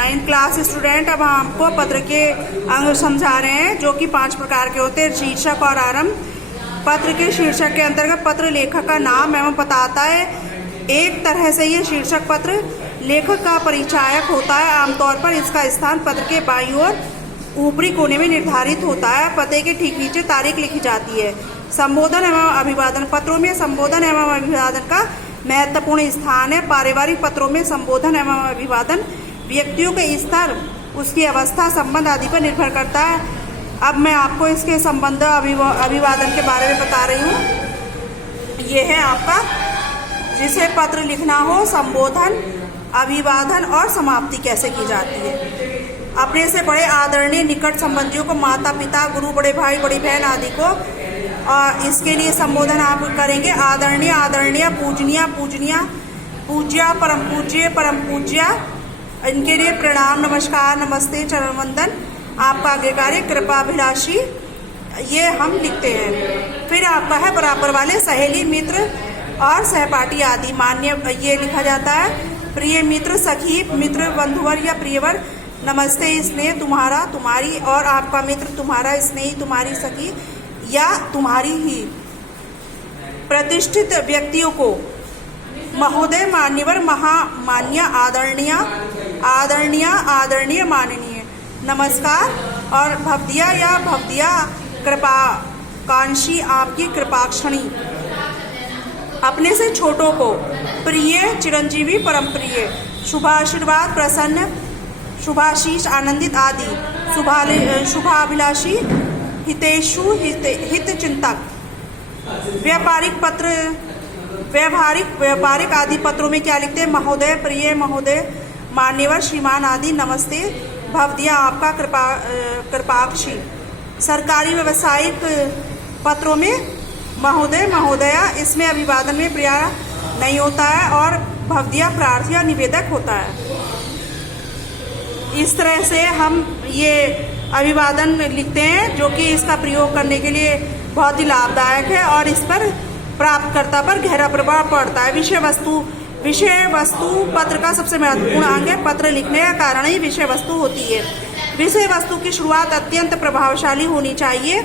9th class student, अब हम आपको पत्र के अंग समझा रहे हैं जो कि 5 प्रकार के होते हैं। शीर्षक और आरंभ। पत्र के शीर्षक के अंतर्गत पत्र लेखक का नाम एवं पता आता है। एक तरह से ये शीर्षक पत्र लेखक का परिचायक होता है। आमतौर पर इसका स्थान पत्र के बाईं ओर ऊपरी कोने में निर्धारित होता है। पते के ठीक नीचे तारीख लिखी जाती है। संबोधन एवं अभिवादन। पत्रों में संबोधन एवं अभिवादन का महत्वपूर्ण स्थान है। पारिवारिक पत्रों में संबोधन एवं अभिवादन व्यक्तियों के स्तर, उसकी अवस्था, संबंध आदि पर निर्भर करता है। अब मैं आपको इसके संबंध अभिवादन के बारे में बता रही हूँ। ये है आपका, जिसे पत्र लिखना हो, संबोधन, अभिवादन और समाप्ति कैसे की जाती है। अपने से बड़े आदरणीय निकट संबंधियों को, माता पिता, गुरु, बड़े भाई, बड़ी बहन आदि को, और इसके लिए संबोधन आप करेंगे। आदरणीय, आदरणीय, पूजनीय, पूजनीय, पूज्य, परम पूज्य। इनके लिए प्रणाम, नमस्कार, नमस्ते, चरण वंदन, आपका आज्ञाकारी, कृपाभिलाषी, ये हम लिखते हैं। फिर आपका है बराबर वाले, सहेली, मित्र और सहपाठी आदि। मान्य, ये लिखा जाता है। प्रिय मित्र, सखी, मित्र, बंधुवर या प्रियवर। नमस्ते, स्नेह, तुम्हारा, तुम्हारी, और आपका मित्र, तुम्हारा स्नेही, तुम्हारी सखी या तुम्हारी ही। प्रतिष्ठित व्यक्तियों को महोदय, मान्यवर, महामान्य, आदरणीय, आदरणीय, आदरणीय, माननीय, नमस्कार, और भवदिया या भवदिया, कृपाकांक्षी, आपकी कृपाक्षणी। अपने से छोटों को प्रिय, चिरंजीवी, परम प्रिय, शुभाशीर्वाद, प्रसन्न, शुभाशीष, आनंदित आदि। शुभाभिलाषी, हितेशु, हित चिंतक। व्यापारिक आदि पत्रों में क्या लिखते हैं? महोदय, प्रिय, महोदय, मान्यवर, श्रीमान आदि। नमस्ते, भवदिया, आपका कृपाक्षी। सरकारी व्यवसायिक पत्रों में महोदय, महोदया, इसमें अभिवादन में प्रिया नहीं होता है, और भवदिया प्रार्थी या निवेदक होता है। इस तरह से हम ये अभिवादन लिखते हैं, जो कि इसका प्रयोग करने के लिए बहुत ही लाभदायक है और इस पर प्राप्तकर्ता पर गहरा प्रभाव पड़ता है। विषय वस्तु पत्र का सबसे महत्वपूर्ण अंग है। पत्र लिखने का कारण ही विषय वस्तु होती है। विषय वस्तु की शुरुआत अत्यंत प्रभावशाली होनी चाहिए।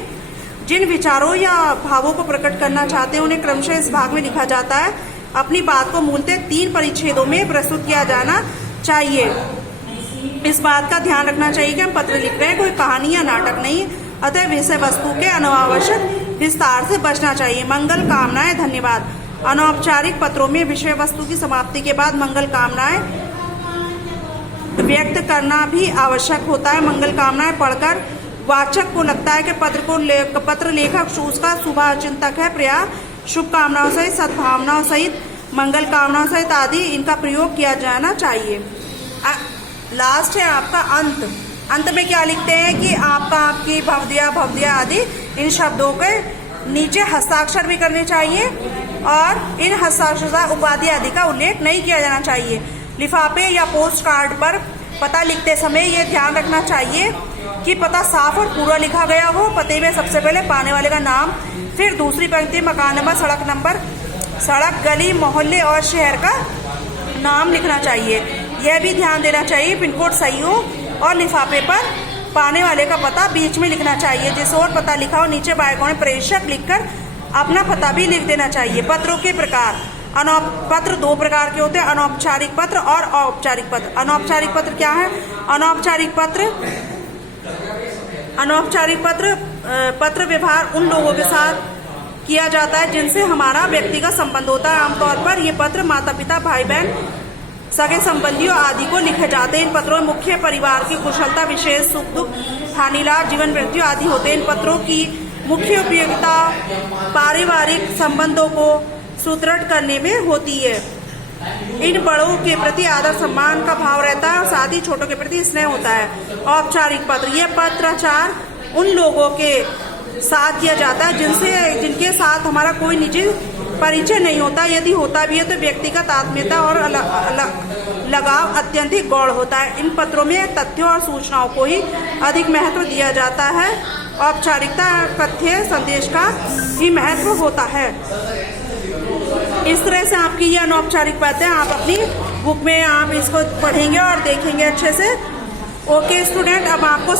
जिन विचारों या भावों को प्रकट करना चाहते हैं उन्हें क्रमशः इस भाग में लिखा जाता है। अपनी बात को मूलतः 3 परिच्छेदों में प्रस्तुत किया जाना चाहिए। इस बात का ध्यान रखना चाहिए कि हम पत्र लिख रहे हैं, कोई कहानी या नाटक नहीं। अतः विषय वस्तु के अनावश्यक विस्तार से बचना चाहिए। मंगल कामनाएं, धन्यवाद। अनौपचारिक पत्रों में विषय वस्तु की समाप्ति के बाद मंगल कामनाएं व्यक्त करना भी आवश्यक होता है। मंगल कामनाएं पढ़कर वाचक को लगता है कि पत्र लेखक उसका शुभचिंतक है। प्रया शुभकामनाओं सहित, सद्भावनाओं सहित, मंगल कामनाओं सहित आदि इनका प्रयोग किया जाना चाहिए। लास्ट है आपका अंत में क्या लिखते हैं कि आपका, आपकी, भवदिया, भवदिया आदि इन शब्दों के नीचे हस्ताक्षर भी करने चाहिए और इन हस्ताक्षर उपाधि आदि का उल्लेख नहीं किया जाना चाहिए। लिफाफे या पोस्ट कार्ड पर पता लिखते समय ये ध्यान रखना चाहिए कि पता साफ और पूरा लिखा गया हो। पते में सबसे पहले पाने वाले का नाम, फिर दूसरी पंक्ति मकान नंबर, सड़क, गली, मोहल्ले और शहर का नाम लिखना चाहिए। यह भी ध्यान देना चाहिए पिन कोड सही हो और लिफाफे पर पाने वाले का पता बीच में लिखना चाहिए। जिस और पता लिखा हो नीचे बाएं कोने प्रेषक लिखकर अपना पता भी लिख देना चाहिए। पत्रों के प्रकार। पत्र 2 प्रकार के होते हैं, अनौपचारिक पत्र और औपचारिक पत्र। अनौपचारिक पत्र क्या है? अनौपचारिक पत्र व्यवहार उन लोगों के साथ किया जाता है जिनसे हमारा व्यक्तिगत संबंध होता है। आमतौर पर ये पत्र माता पिता, भाई बहन, सगे संबंधियों आदि को लिखे जाते हैं। इन पत्रों में मुख्य परिवार की कुशलता, विशेष सुख दुख, हानिलाभ, जीवन मृत्यु आदि होते हैं। इन पत्रों की मुख्य उपयोगिता पारिवारिक संबंधों को सुदृढ़ करने में होती है। इन बड़ों के प्रति आदर सम्मान का भाव रहता है और साथ ही छोटों के प्रति स्नेह होता है। औपचारिक पत्र, यह पत्राचार उन लोगों के साथ किया जाता है जिनके साथ हमारा कोई निजी परिचय नहीं होता। यदि होता भी है तो व्यक्तिगत आत्मीयता और लगाव अत्यधिक गौण होता है। इन पत्रों में तथ्यों और सूचनाओं को ही अधिक महत्व दिया जाता है। औपचारिकता, कथ्य संदेश का ही महत्व होता है। इस तरह से आपकी ये अनौपचारिक बातें आप अपनी बुक में आप इसको पढ़ेंगे और देखेंगे अच्छे से। ओके स्टूडेंट, अब आपको